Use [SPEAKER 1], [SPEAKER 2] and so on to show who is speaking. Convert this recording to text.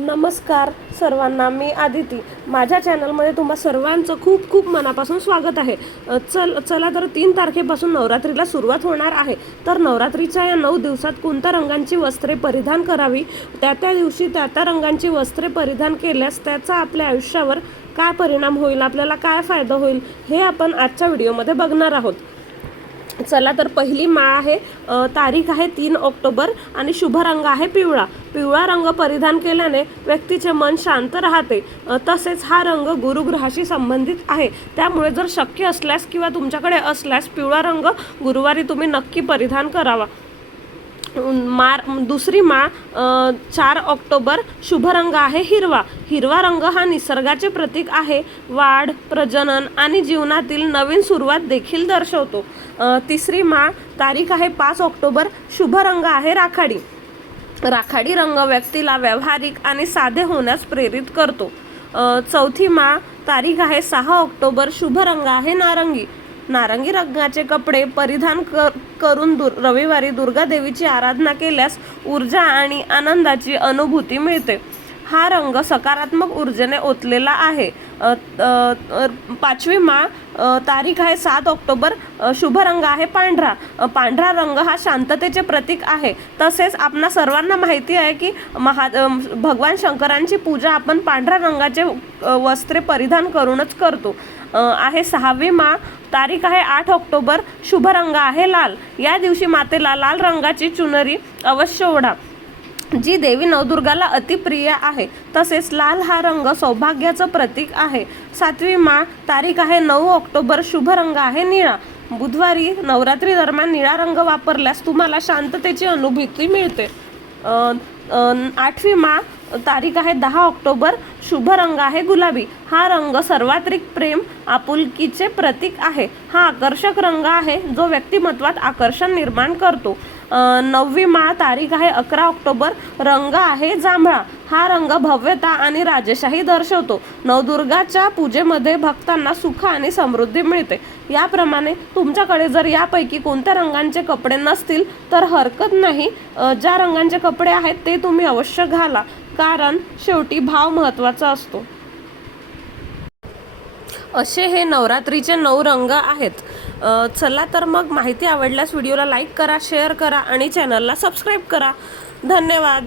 [SPEAKER 1] नमस्कार सर्वांना मी आदिती. माझ्या चॅनलमध्ये तुम्हा सर्वांचं खूप खूप मनापासून स्वागत आहे. चल चला तर तीन तारखेपासून नवरात्रीला सुरुवात होणार आहे. तर नवरात्रीच्या या नऊ दिवसात कोणत्या रंगांची वस्त्रे परिधान करावी? त्या त्या दिवशी त्या त्या रंगांची वस्त्रे परिधान केल्यास त्याचा आपल्या आयुष्यावर काय परिणाम होईल? आपल्याला काय फायदा होईल? हे आपण आजच्या व्हिडिओमध्ये बघणार आहोत. चला तर पहिली माळ आहे तारीख आहे तीन ऑक्टोबर आणि शुभ रंग आहे पिवळा. पिवळा रंग परिधान केल्याने व्यक्तीचे मन शांत राहते. तसेच हा रंग गुरुग्रहाशी संबंधित आहे. त्यामुळे जर शक्य असल्यास किंवा तुमच्याकडे असल्यास पिवळा रंग गुरुवारी तुम्ही नक्की परिधान करावा. मार दुसरी माळ चार ऑक्टोबर शुभ रंग आहे हिरवा. हिरवा रंग हा निसर्गाचे प्रतीक आहे. वाढ प्रजनन आणि जीवनातील नवीन सुरुवात देखील दर्शवतो. तिसरी माळ तारीख आहे पाच ऑक्टोबर शुभ रंग आहे राखाडी. राखाडी रंग व्यक्तीला व्यावहारिक आणि साधे होण्यास प्रेरित करतो. चौथी माळ तारीख आहे सहा ऑक्टोबर शुभ रंग आहे नारंगी. नारंगी रंगाचे कपडे परिधान कर करून दुर रविवारी दुर्गा देवीची आराधना केल्यास ऊर्जा आणि आनंदाची अनुभूती मिळते. हा रंग सकारात्मक ऊर्जेने ओतलेला आहे. पाचवी माळ तारीख आहे सात ऑक्टोबर. शुभ रंग आहे पांढरा. पांढरा रंग हा शांततेचे प्रतीक आहे. तसेच आपणा सर्वांना माहिती आहे की महा भगवान शंकरांची पूजा आपण पांढऱ्या रंगाचे वस्त्रे परिधान करूनच करतो. आहे सहावी माळ तारीख आहे आठ ऑक्टोबर. शुभ रंग आहे लाल. या दिवशी मातेला लाल रंगाची चुनरी अवश्य ओढा. जी देवी नवदुर्गाला अतिप्रिय आहे तसेच लाल हा रंग सौभाग्याचं प्रतीक आहे. सातवी माळ तारीख आहे नऊ ऑक्टोबर शुभ रंग आहे निळा. बुधवारी नवरात्री दरम्यान निळा रंग वापरल्यास तुम्हाला शांततेची अनुभूती मिळते. आठवी माळ तारीख आहे दहा ऑक्टोबर शुभ रंग आहे गुलाबी. हा रंग सर्वात्रिक प्रेम आपुलकीचे प्रतीक आहे. हा आकर्षक रंग आहे जो व्यक्तिमत्वात आकर्षण निर्माण करतो. नववी माळ तारीख आहे अकरा ऑक्टोबर. रंग आहे जांभळा. हा रंग भव्यता आणि राजेशाही दर्शवतो. नवदुर्गाच्या पूजेमध्ये भक्तांना सुख आणि समृद्धी मिळते. याप्रमाणे तुमच्याकडे जर यापैकी कोणत्या रंगांचे कपडे नसतील तर हरकत नाही. ज्या रंगांचे कपडे आहेत ते तुम्ही अवश्य घाला. कारण शेवटी भाव महत्त्वाचा असतो. असे हे नवरात्रीचे नऊ रंग आहेत. चला तर मग माहिती आवडल्यास व्हिडिओला लाईक करा शेअर करा आणि चॅनलला सबस्क्राईब करा. धन्यवाद.